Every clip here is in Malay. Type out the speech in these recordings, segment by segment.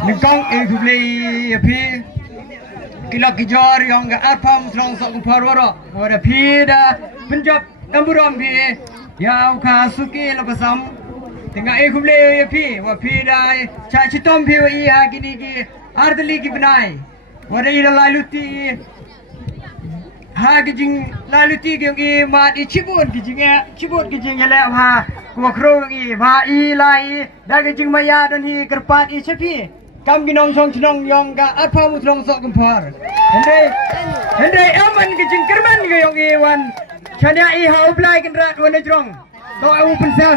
Nikang kubli api kilak kijar yang ga arpam serong sok parwara ora api da Punjab tamburam pi ya uka suki lapasam tinggal kubli api wa pi da cha chitom pi wa iya gini ki ardli ki benai wara ida laluti ha gijing laluti ki mat I cibut gijing ya le ha ku kro ki ba I lai da gijing maya dan hi kerpat I cepi kam ginong song chnong yong ga apa mutrong sok gempar hende aman gijing kerman ga yong I wan chania I ha ublai kan rat wan jrong to open sel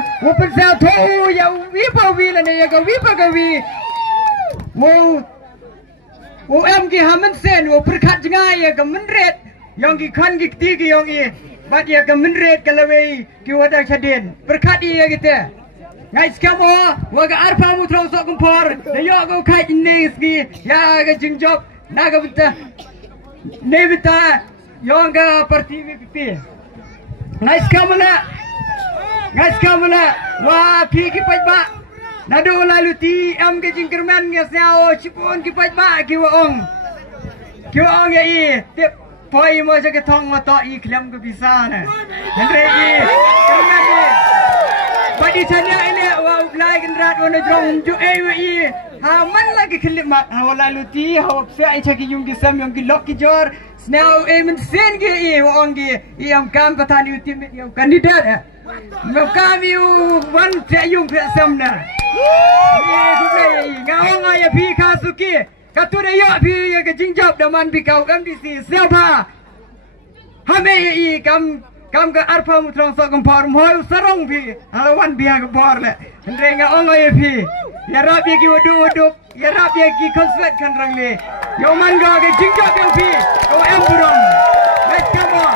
to ya wi pa wi la ne ya ga wi pa ga wi wo em ki haman sen wo perkhat jangai ya ga menret yang ki khan ki ti ki yang I bat ya ka menret kalawe ki wada chaden perkhat I ya gitu ngai skamo waga arpa mutrong sok kumpor na yo go khai nis ki ya ga jingjok na ga bita ne bita yang ga parti mi pi ngai skamo na wa pi ki pajba na do lalu ti am ga jingkerman ga sao chipon ki pajba ki wa ong ya I tip poi mo ja ke thong ma to I khlem ko bisa na andre I kerman ni padi chanya ini wa ublai kan rat wana jong ju I ha man lagi khlem ma ha lalu ti ha se I chaki yung ki sam yung ki lok ki jor now men sen ge I wa ong ge I am kam patani utim yo kandidat mo kam yu wan te yung pe sam na ngawang ya pi kasuki katu da yo pi ya ke jingjap da man pi kau kam di si siapa hame I kam ga arpa mutrong sok gempar moy sarong pi halawan biya gempar le ndrenga ongo ya pi ya rap ya ki wudu ya rap ya ki konslet kan rang le yo man ga ke jingjap yo pi o em burong let's come on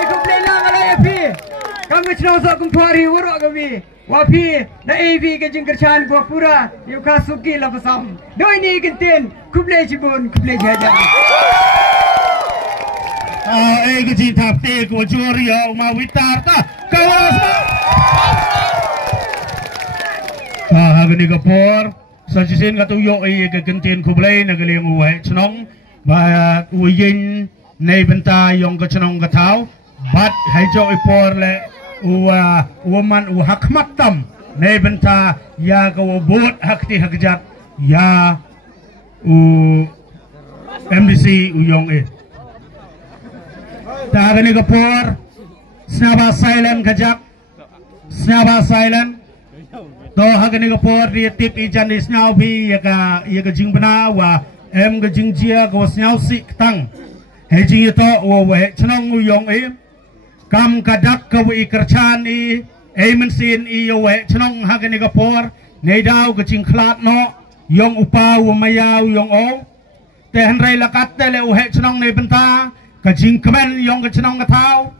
ei ko play la ala ya pi kam ga chno sok gempar hi wuro ga pi wapi na AV ke jingkerchan gua pura yuka suki la pasam doi ni genten kuble jibun kuble jaja ke jin thap te ko jori ya ma witar ta kawas ma ha gani ka por sajisin ka tu yo ke genten kuble na gele ngwe chnong ba u yin nei benta yong ka chnong ka thau bat hai jo I por le woman hakmat tam ne benta ya ka bot hakti hakjat ya MDC uyong ta gani ka por snaba silent kajak snaba silent to hagani ka por di tip ijan di snau bi ya ka jingbana wa em ka jingjia ka snau si tang he jing to wo we chnong uyong kam kadak ka wi kerchan I men sin I yo we chnong hagani ka por nei dau ka ching khlat no yong upa wo mayau yong o te hanrai lakat te le he chnong nei benta ka jing kemen yong ka chnong ka thau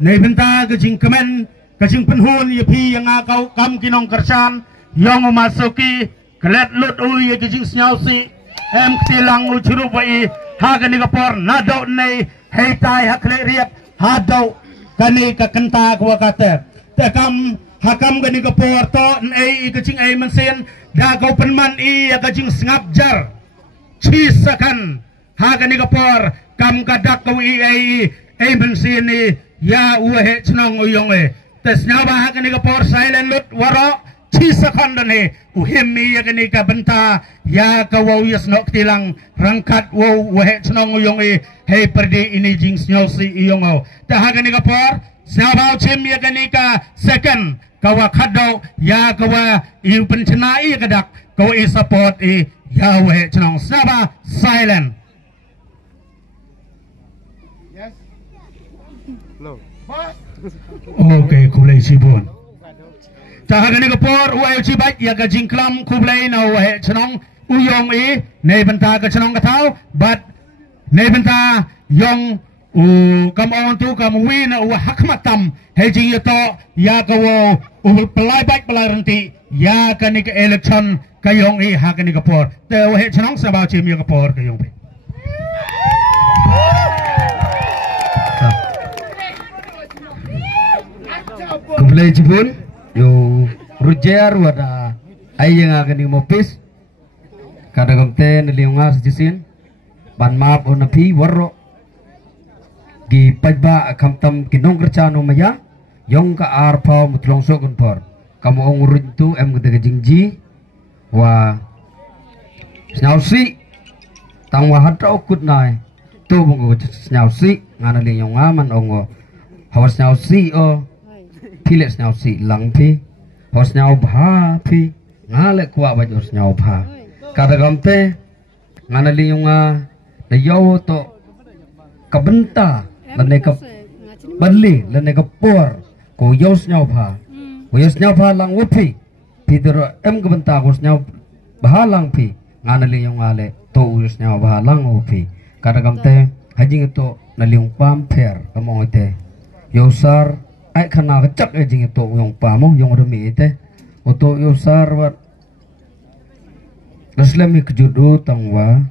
nei benta ka jing kemen ka jing penhun ye pi yang akau kam kinong kerchan yong masuki klet lut u ye ka jing snyau si em tilang u churu bai hagani ka por na do nei hei tai hakle riap ha do kani ka kenta kwa kata te kam hakam gani ka por to nei ka jing man sen da go penman I ka jing ngap jar chi sakan ha gani ka por kam ka dak ka wi man sen ni ya u he chnong uyong te snawa ha gani ka por silent lut waro chi sakan dan he u him ya gani ka benta ya ka wo yes nok tilang rangkat wo he chnong uyong hey perdi ini jing snyosi iyong te ha gani ka por snabau chim ya gani ka second kawa khado ya kawa I penchana I kadak kawa I support ya we chnong snaba silent yes hello okay kulai sibun ta gani ka por wa chi bai ya ka jingklam kulai na we chnong uyong nei benta ka chnong ka thau but nei benta yong kam on tu kam win hakmatam hejing to ya ka wo pelai baik pelai renti ya ka ni ka election ka yong ha ka ni ka por te wo he chnong sa ba chi mi ka por ka yong pe kumlay jibun yo rujer wada ay yang akan mopis kadagam te niliunga sijisin ban map onapi warro gi pajba kamtam kinong kercano maya yong ka arpau mutlong sokun por kamu ongurun tu gede jingji wa snausi tang wa hatra okut nai tu bungo snausi ngana liung aman ongo hawas snausi o pilet snausi langpi hawas snau bha pi ngale kwa bajur snau bha kadagam te ngana liung na yo to kabenta lane ka bali lane ka por ko yos nyau pha lang wopi pidero kabenta ko nyau bha lang pi ngana liung ale to us nyau bha lang wopi kadagam te hajing to naliung pam pher kamong te yosar ai khana ka chak hajing to yong pamo yong remi te oto yosar wat Islamik judo tangwa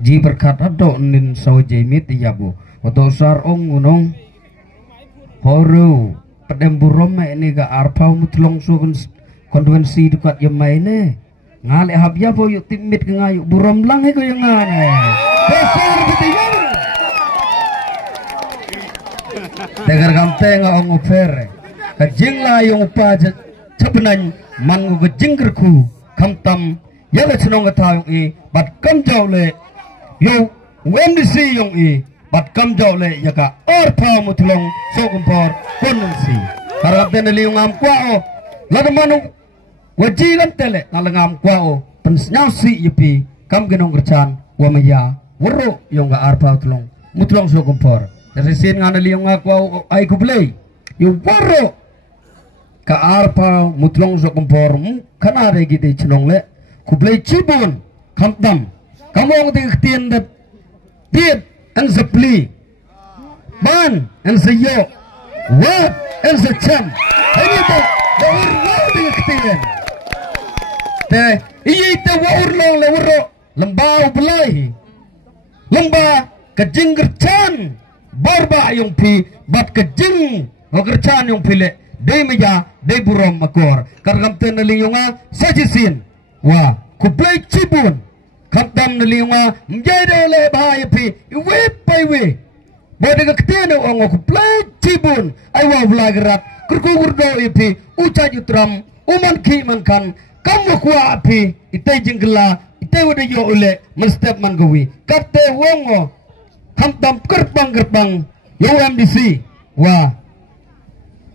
ji berkat ado nin saw jemit yabu oto sar ong gunong horu pedem burom ini ga arpau mutlong sugun konvensi dekat yemai ne ngale habya po yuk timit ngayu burom lang ko yang ngane besar betul dengar kamte nga ong ofere kajing la yung pa sebenarnya man go jinggerku kamtam yaga chenong ta yung i bat kam jawle yo WMDC yung i bat kam jawle yaga arpa mutlong sokumpor konvensi harap den liung am kwao ladamanu wajilan tele ngalangam kwao pensnyasi yepi kam genong kercan wamaya woro yung ga arpa mutlong sokumpor dari sin ngana liung kwao ai kublei yo woro ka arpa mutlong sokumpor kana re gite chenong le kublei cibun kamtam kamong de ktien de tiet en sepli ban en seyo wat en secam ini to baur lo de ktien te iya te baur lo le woro lembau belai lemba kejing gercan barba yung pi bat kejing gercan yung pile de meja de burom makor kargam ten liyunga sajisin wa kuplay cibun kamtam liyunga mjade le bahaya pi we pai we bode kaktene ongo kuplay cibun ai wa vlagrat kurku urdo ipi uca jutram uman ki man kan kamu kwa api itai jinggela itai wada yo ule menstep man gawi kate wongo kamtam gerbang yo MDC wa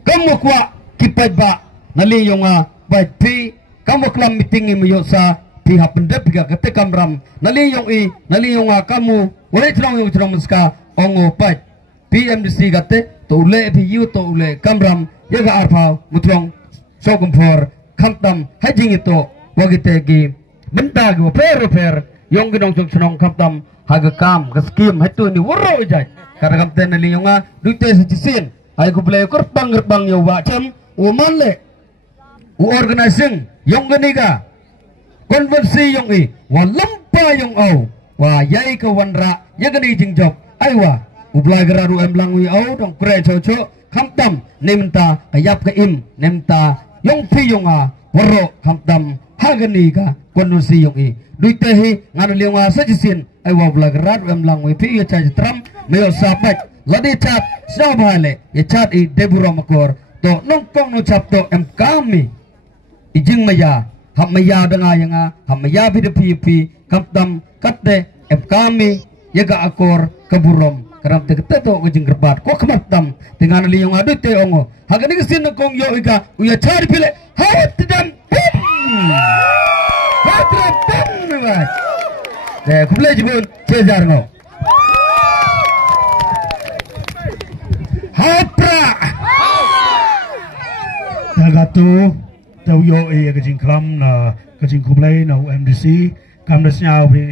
kamu kwa kipaj ba naliyong baik pi kamu kelam meeting mo sa pihak pendep ga kate kamram naliyong kamu wala trong ska ongo paj PMDC gate to ule pi yu to ule kamram yaga arpa mutlong sokumpor kamtam hajing ito wagite gi benta gi per yung ginong sonong kamtam haga kam gaskim hatu ni woro jay kadang kamten naliyong dute sa jisin ay ko play gerbang yo wacam umanle organizing yung ganiga konvensi yung i walampa yung au wa yai ka wanra ya gani jingjok aywa ubla gararu emlangwi au dong kre chocho kamtam nemta kayap ka im nemta yung pi yung waro kamtam hagani ka konvensi yung i duitehi nganaliwa sajisin aywa ubla gararu emlangwi pi ya chajitram mayo sapat ladi chat sabale ya chat i deburo makor to nongkong no chap to em kami ijing maya ham maya danga yanga ham maya pi kamtam katte em kami yaga akor kaburom karam te to ujing gerbat ko kamatam dengan liyong adu te ongo hagani kesin kong yo iga uya chari pile hat dam de kuble jibun cejar ngo hapra Tagatu tau yo e kajing kram na kajing kublai na MDC kam na snyau pi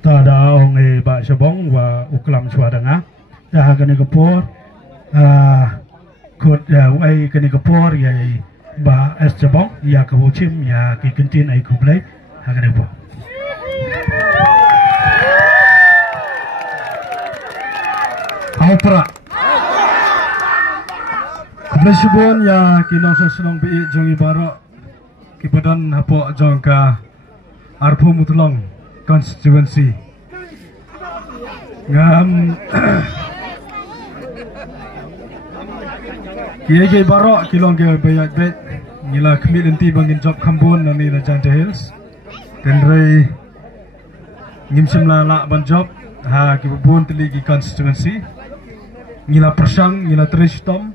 ta da ong e ba shabong wa uklam chwadanga da hagani kapor kod ai kani kapor ya ba es shabong ya kabochim ya ki kentin ai kublai hagani po Alpra Kublai shibon ya kinong sa senong bi jongi baro kibadan hapo jongka Arpo Mutlong constituency ngam kiye barok kilong ke bayat bet ngila kemit nanti bangin job kambun nani na Janta Hills kendrai ngim simla la ban job ha kibun teligi constituency ngila persang ngila tristom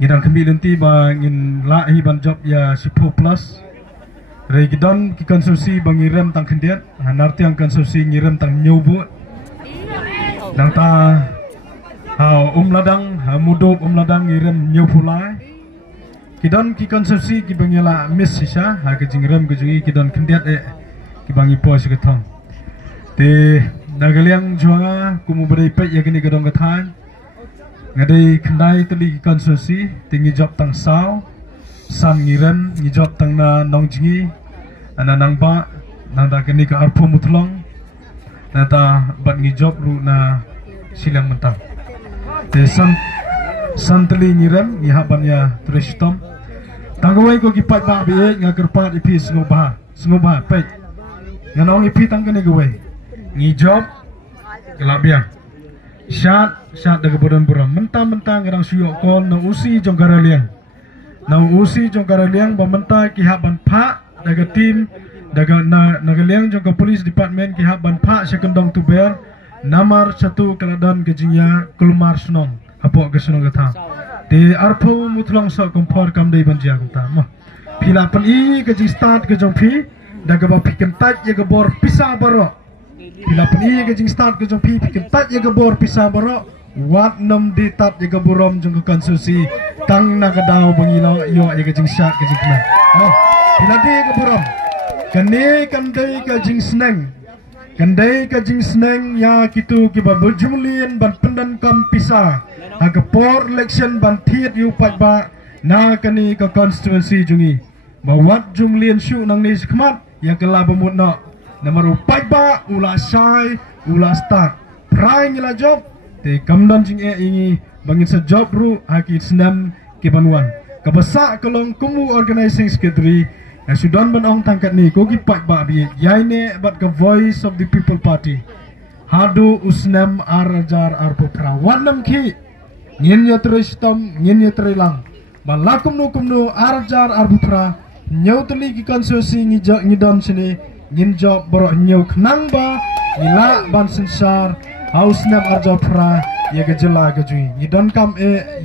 ngidang kemit nanti bangin la hi ban job ya 10 plus Regidon ki konsumsi bangirem tang kendiat hanarti ang konsumsi ngirem tang nyobu nang ta ha ladang ha mudob ladang ngirem nyopulai kidon ki konsumsi ki bangila miss sisa ha ke jingrem ke jingi kidon kendiat ki bangi pos ke thong te nagaliang juanga kumu beri pet ya kini gedong kathan ngadai kendai teli ki konsumsi tinggi job tang sao sam ngirem ni job tang na nong jingi ana nang ba nang ta kini ka Arpo Mutlong na ta bat ngi job ru na silang mentang te san teli ngirem ni haban ya tristom tangawai ko gipat ba bi nga kerpat ipi sngobah pe nganong ipi tang kini gawai ngi job kelabiang syat daga buran mentang ngarang suyo kol na usi jonggara liang na usi jonggara liang ba menta ki haban pa daga tim daga nagaliang jongka police department ki haban pa sekendong tuber namar 1 keladan kejingya kelumar senong apo ke senong kata te Arpo Mutlong so kompor kam dei banjia kata mah pila pen i kejing start ke jongpi daga ba piken tat ye ke bor pisah baro pila pen i kejing start ke jongpi piken tat ye ke bor pisah baro wat nam di tat ye ke burom jongka konsusi tang nagadao bangilo yo ye kejing syak kejing kena mah pila di ke burom kene kandai ke jing sneng ya kitu kiba berjumlian ban pendan kam pisah aga por election ban thiet yu pat ba na kani ka constituency jungi bawat jumlian syu nang ni khmat ya kala bamut no namaru pat ba ula sai ula start prai ngila job te kamdan jing ingi bangin sa job ru haki snam kibanwan kabasa kolong kumu organizing secretary sudan banong tangkat ni kogi pat ba bi yaine bat ka voice of the people party hadu usnam arajar arputra wanam ki ngin yo tristom ngin yo trilang balakum no arajar arputra nyautli ki konsosi ngidon sini ngin job boro nyau knang ba ila ban sensar hausnam arjapra ya gejela gejui ngidon kam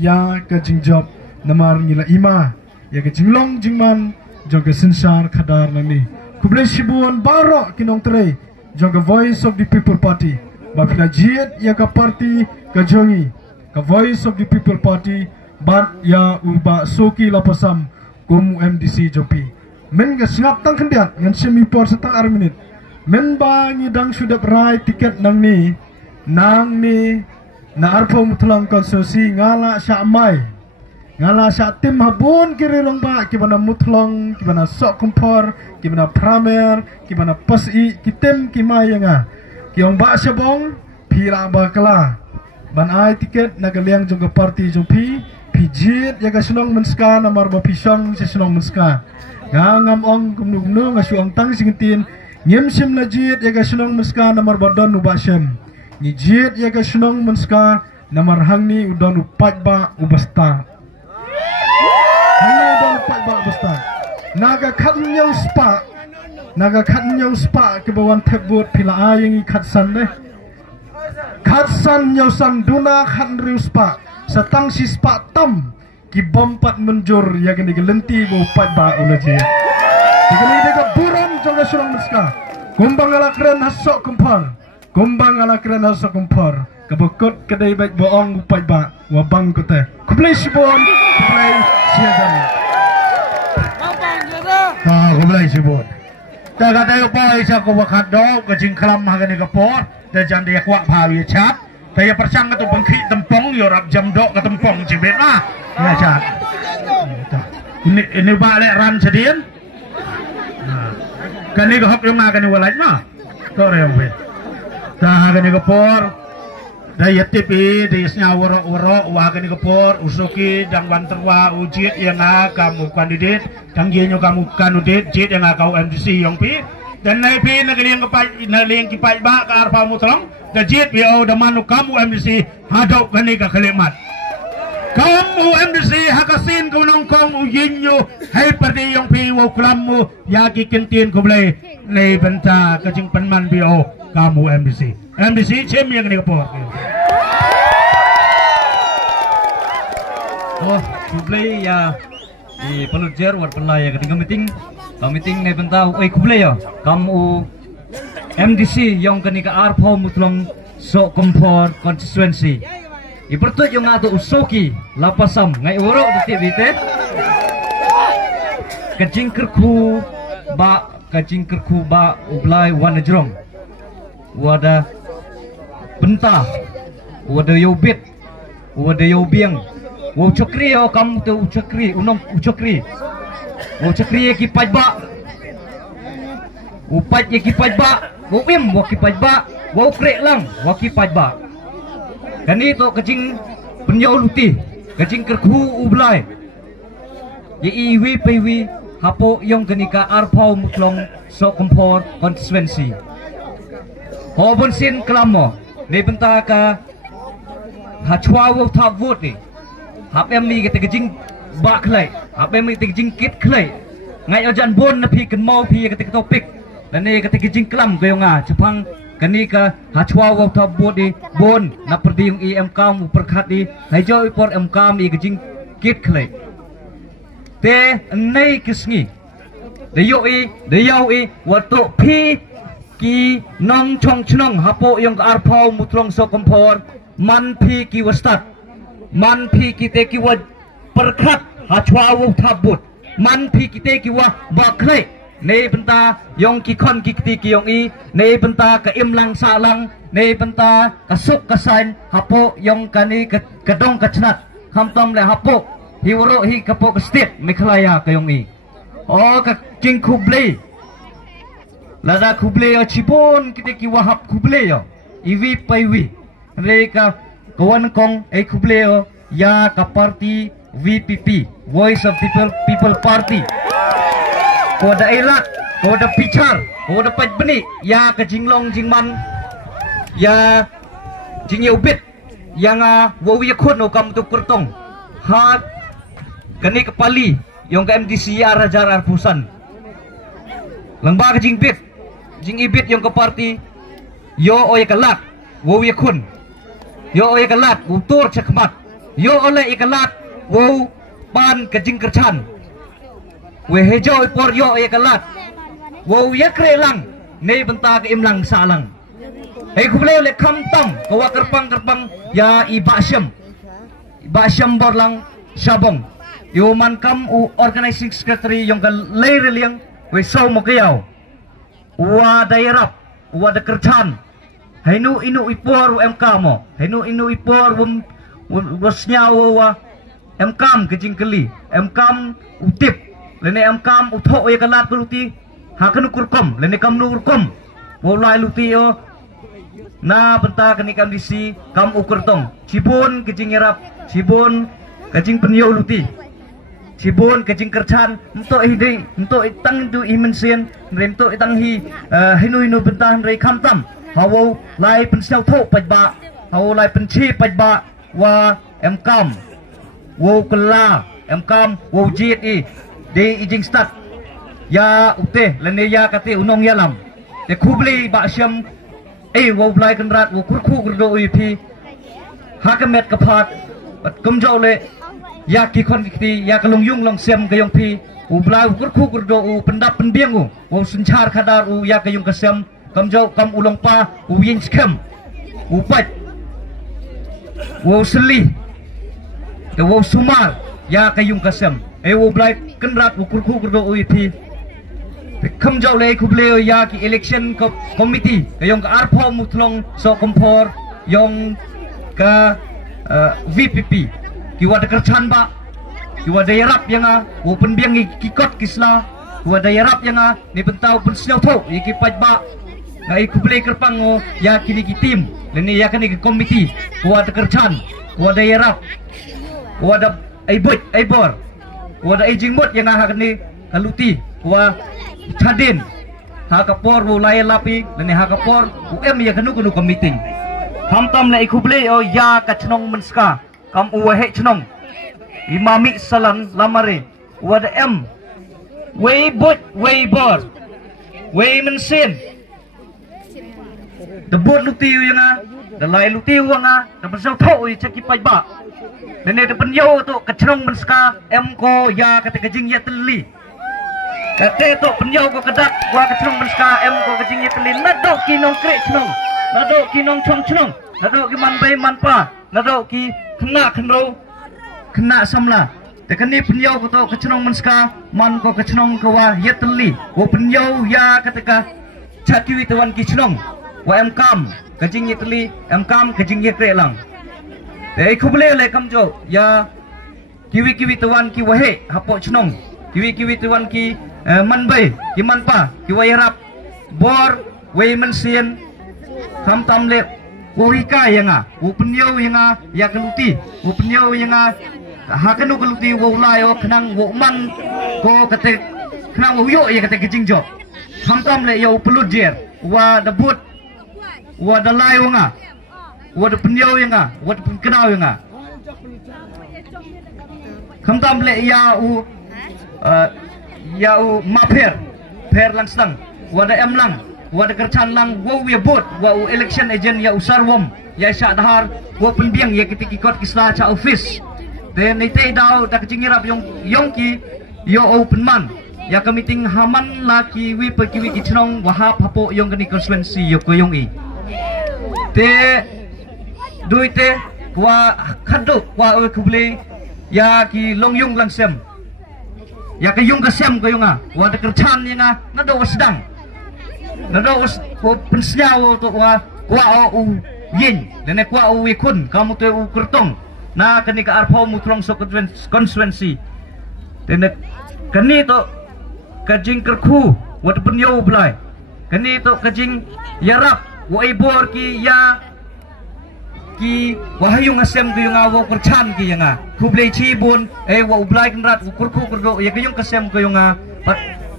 ya ke jingjob namar ngila ima ya ke jinglong jingman jongga sensar kadar nani kublai sibuan barok kinong tere jongga voice of the people party bapila jiet ya ka party ka jongi ka voice of the people party bat ya uba soki lapasam kum MDC jopi men ga singap tang kendiat ngan semi por setang ar minit men ba ngidang sudah rai tiket nang ni na Arpo Mutlong konsosi ngala syamai ngala sa tim habun kiri long ba kibana Mutlong kibana sok kompor kibana pramer kibana pasi kitem kimaya nga kiong ba sabong pila ba kala ban ai tiket nagaliang jong party jong pijit ya ga sunong menska namar ba pisang si sunong menska ngam ong kumnu nga suang tang singitin ngem sim lajit ya ga sunong menska namar badon ubasem ngijit ya ga sunong menska namar hangni udon upat ba ubasta hanya dan pat ba basta naga khat nyau spa ke bawan tebut pila ayang khatsan deh khatsan nyau san duna khat riu spa satang si spa tam ki bompat menjur ya gini gelenti bo pat ba ulaje digini dega buron jonga surang meska kumbang ala keren hasok kumpar kebekut kedai baik boong pat ba wabang kote kublai sibon kublai siasan kublai sibon taga tayo po isa ko wakat do kajing kelam hagani kapor da jande kwak pawi chap tayo persang katu bangki tempong yo rap jam do ke tempong cibet lah ya chat ini balik ran sedien kan ni hok yung ngakani walaj mah to re yang be ta hagani kapor Daya tipi di snya woro wagen kepor usuki dan wanterwa ujit yang kamu kandidat dan genyo kamu kandidat jit yang kau MDC yang pi dan naipi nagaliang kipai ba ka arpa mutlong da jit bio da manu kamu MDC hadap kani ka kalimat kamu MDC hakasin kau nongkong ujinyo hai perdi yang pi wo klamu yaki kentin ko blay nei benta kajing penman bio kamu MDC cem yang ni kepor. Oh, kublai ya di pelujer war pelai ya ketika meeting ne bentau kublai ya kamu MDC yang kenika arpo mutlong so kompor constituency ipertut yang ngatu usoki lapasam ngai uro detik bite kajing kerku ba ublai wana jerong wada bentah wada yobit wada yobiang wo chokri o kam tu chokri unong chokri wo chokri ki pajba upat ye ki pajba wo im wo ki pajba wo krek lang wo ki pajba kani to kajing penyau luti kajing kerku ublai ye iwi pewi hapo yong kenika arpau mutlong so kompor constituency hobon sin klamo ne benta ka hachwa wo tha vote ni hap em mi ke jing ba klai hap em mi ke jing kit klai ngai ajan bon na phi kan mau phi ke topik dan ne ke jing klam ko nga chapang kani ka hachwa wo tha vote ni bon na perdi yung em kam perkhat di haijo por em kam i ke jing kit klai te nei kisngi de yo i wato phi ki nong chong chnong hapo yung arpau mutlong so kompor man phi ki wastat man phi ki te ki wa perkhat hachwa wo thabut man phi ki te ki wa baklai nei benta yong ki khon ki ti ki yong i nei benta ka im lang sa lang nei benta ka suk ka sain hapo yong kani ka dong ka chnat kham tom le hapo hiwro hi kapo ka state mekhlaya ka yong i o ka king kublai lada kublai o chibon kita ki wahap kublai o iwi paiwi mereka kawan kong kublai o ya ka party VPP Voice of People Party ko da elak ko da pichar ko da pajbeni ya ka jinglong jingman ya jingyubit yang wo wi khon o kam tu kurtong ha kani kepali yang ke MDC arajar arpusan langba ke jing ibit yang ke parti yo oye kalat wo ye kun yo oye kalat utur cekmat yo oleh ikalat wo pan ke jing kerchan we hejo por yo oye kalat wo ye krelang nei benta ke imlang salang kublai oleh kamtam kawa kerpang ya ibasyam borlang sabong yo man kam organizing secretary yang ke leireliang we so mokiao wa daerah wa da kerchan hainu inu ipor em kamo hainu inu ipor wasnyawo wa em kam kejing keli em kam utip lene em kam utho ye kalat luti hakan kurkom lene kam nurkom wolai luti yo na benta kani kondisi kam ukurtong cibun kejing erap cibun kejing penyo luti cibun kejing kerchan untuk hidai untuk itang tu imensian untuk itang hi hinu bentang rei kamtam hawo lai pensiau thok pajba hawo lai penci pajba wa emkam wo kela emkam wo jit i de ijing start ya ute lene ya kate unong yalam de kubli ba syam wo blai kenrat wo kurku kurdo ip hakamet kapat kumjau le ya ki kon ki ya kalung yung long sem kayong pi u blau kurku kurdo u pendap penbiang u sunchar khadar u ya kayong kasem kamjau kam ulong pa u yin skem u pat u seli u sumar ya kayong kasem u blai kenrat u kurku kurdo u pi kamjau le kubleo ya ki election committee kayong ka arpo mutlong so kompor yong ka VPP kiwa da kerchan ba kiwa da yarap yang open biang kikot kisla kiwa da yarap yang ni bentau pensiau tho iki paj ba ngai kublei kerpang ya kini ki tim Lini ya kini ke komiti kuada kercan kuada yarap kuada aibor kuada ejingmut yang aha kini kaluti kuada cadin hakapor mulai lapi lini hakapor UM ya kenu komiti hamtam le ikuble o ya kacnong menska kam uwahe cnong imami salan lamare wada way bor way mensin debut luti yang dalai luti wanga da bersau thau caki pajba dan de penyo tu kacnong menska ko ya kata kajing ya teli kate tu penyo ko kedak wa kacnong menska ko kajing ya teli nadok kinong krek cnong nadok kinong chong cnong nadok ki man bay man pa nadok ki kena kenro kena samla tekani penyo ko to kacnong menska man ko kacnong ko wa ya teli wo penyo ya ketika caki witawan ki cnong wa kam kajing yetli kam kajing ye krelang te khubule le kamjo ya kiwi tuan ki wahe hapo chnong kiwi tuan ki manbai ki manpa ki wayarap bor we mensien kam tamle wohika yanga wo penyo yanga ya keluti wo penyo yanga hakanu keluti wo ulai o khnang wo man ko kate khnang wo yo ye kate kajing jo kam tamle yo pelut jer wa debut wada lai wanga wada penyau yang wada penkenau yang kamtam le ya u maper langsang wada lang wada kercan lang wo we bot wa election agent ya usarwom ya sya dahar wo penbiang ya kitikikot kisla cha office then ite daw da kecingirap yong ki yo open man ya kamiting haman laki wi perkiwi kicnong wahap hapo yong kani constituency yo koyong i te duite kwa khaduk kwa kubli ya ki longyung langsem ya ka yung kasem ko yunga wa de kerchan yunga nado sedang nado ko pensyaw to wa kwa o yin dene kwa o wikun kamu te u kertong na kani ka arpau mutlong so constituency dene kani to kajing kerku wa de penyo blai kani to kajing yarap wo ibor ki ya ki wahayung asem ko yung awo kerchan ki yang kublai cibun wo ublai kenrat kurku kurdo ya kayung kasem ko yung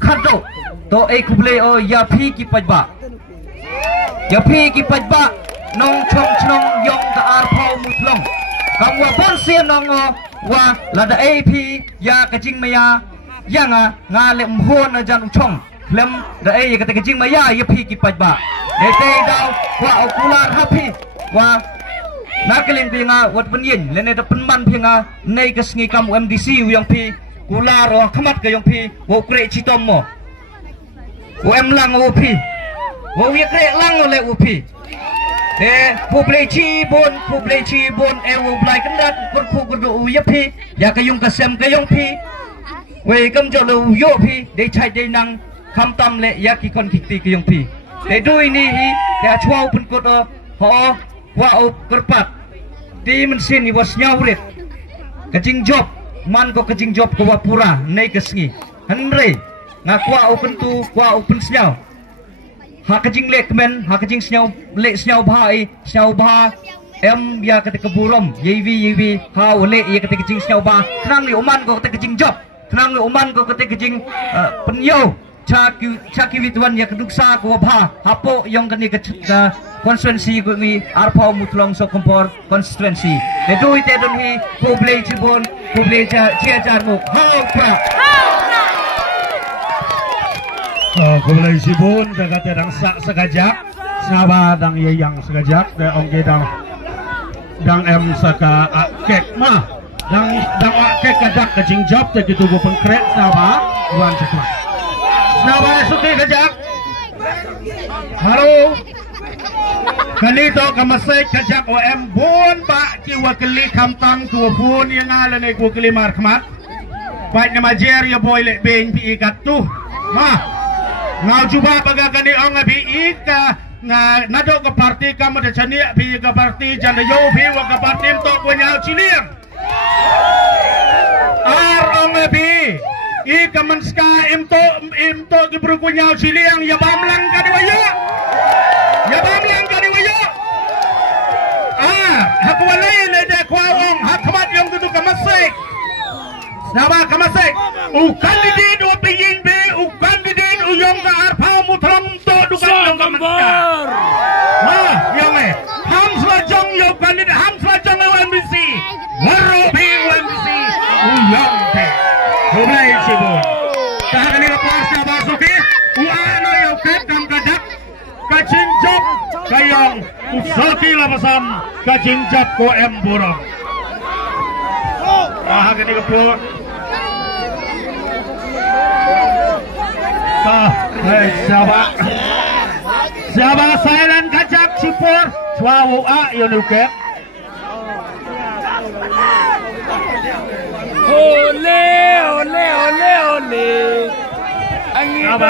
khado to kublai o ya phi ki pajba nong chong chnong yong da ar phau mutlong kam wa bon sien nong wa la da ap ya kajing maya yang nga le mhon jan chong lem da kata kajing maya ya phi ki pajba nete daw wa okular happy wa nakelin pinga wat penyin lene da penman pinga nei kesngi kam MDC yang pi kular o khamat ka yang pi wo kre chitom mo wo lang wo pi wo ye kre lang le wo pi public cibon wo blai kendat kurku kurdu ye pi ya kayung kasem kayong pi we kam jo lo yo pi de chai de nang kham tam le ya ki kon kiti kayong pi để đôi ni để chua pun kot ho wa kerpat di mensin ni was nyawrit kajing job man ko kajing job ko wapura nei kesngi henre ngakwa open tu kwa open snyau ha kajing le kemen ha kajing snyau bha ya ketika burom yewi ha ole ye ketika kajing snyau ba tenang ni oman ko ketika kajing job tenang ni oman ko ketika kajing penyau caki wituan ya keduksa ko bha hapo yang kani ke constituency ko mi arpau mutlong so kompor constituency de doi te don hi public cibon public chia jarmuk ha public cibon daga terang sagajak sawa dang yang sagajak de ongge dang saka kek mah dang kek kadak kajing job te gitu go pengkrek sawa wan cekma Nawa suki kajak. Halo. Kalito kamasay kajak OM bon ba ki wakili kamtang ku bon yang ala ne ku kili markmat. Baik nama jer ya boy le beng pi ikat tu. Ma. Ngau cuba baga kani ong bi ika nado ke parti kamu de chani pi ke parti janda yo pi wa ke parti to ko nyau ciliang. Ar ong bi kaman ska imto gibrukunya siliang ya bamlang kadiwayo Snaba kamasek. Kandidin upingin be. Kandidin uyong ka arpa mutrang to dukan yung kamasek. Wah, yang Hams wajong yung kandidin. Hams wajong yung MBC. Warobi UMBC. Uyong te. Hubay Cibun. Kahagan nila po Snaba Suki. Uano yung ketang kadak. Kacingcap kayong usaki labasan. Kacingcap ko emburong. Kahagan nila po. Siapa silent kajak cipur suawu a yonuket ole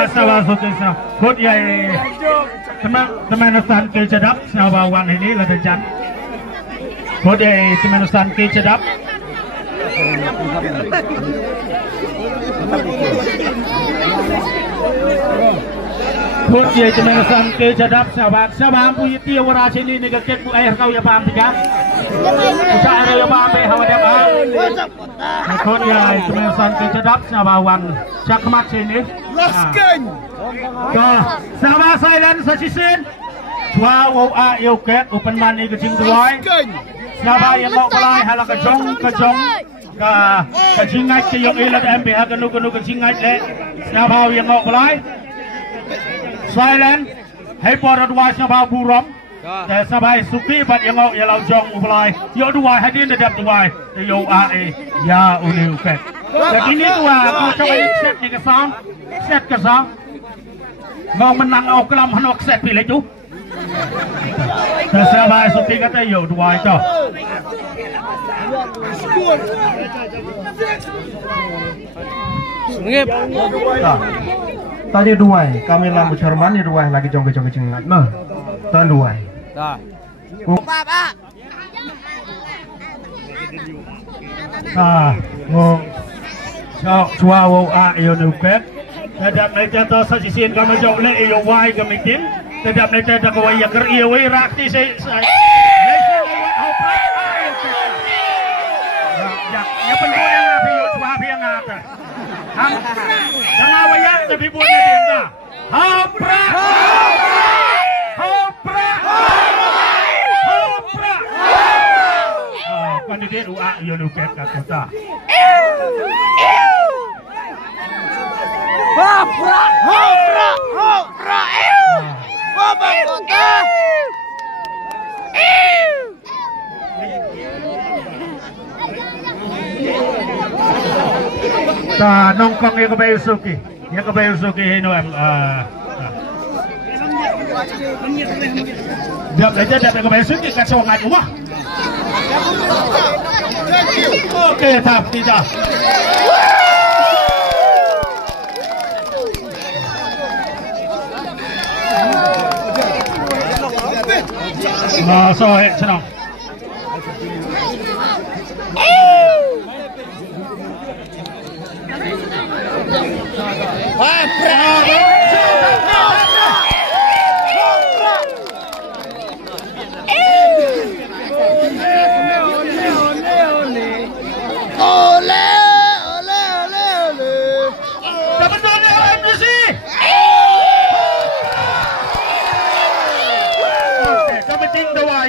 Sabar sukses kod ya teman-teman ke cedap siapa wan ini ladajan kod ya teman-teman ke cedap kod ya teman-teman ke cedap siapa punya tiap orang sini negatif bu air kau ya paham tidak cara ya paham hawa dia paham kod ya teman-teman ke cedap siapa wan cakmat sini sama silent sasisin wow a yoket open money kecing tuai siapa yang mau pelai hala kejong kejingat ke yang ilat MPH kenu kejingat le siapa yang mau pelai silent hai por dua siapa buramแต่สบายสุขีบัดยังเอาอย่าเราจองอุปไลยอดวายให้ดินระดับวายแต่โยอาเอยาอุลิวเกตแต่ทีนี้ตัวเขาจะไปเซตนี่ก็ซ้ำเซตก็ซ้ำมองมันนั่งเอากล้ามหันออกเซตไปเลยจุแต่สบายสุขีก็จะโยดวายจ้ะtadi dua kami lampu cerman ni dua lagi jong cengat nah tan dua chua wo a yo nu pet dadap nei ta to sajisin kami jong le yo wai kami tin dadap nei ta ko ya ker iyo wi rakti se ya pendu yang api yo chua api yang ata jangan waya tapi buat dia dah hapra kandidat UA Yonuket Kota hapra kota ta nongkong ya kabayo suki hino Diam aja dapat kabayo suki kasongan rumah oke tap tidak so senang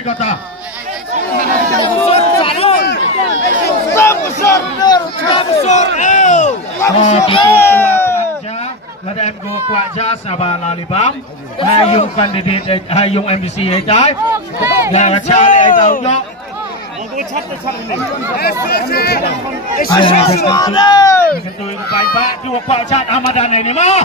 kata Ladam go kwaja saba lalibam hayung kandidat hayung MBC ai tai ya chale ai tau yo go chat ni ai tu bai ba tu kwaja Ramadan ni ma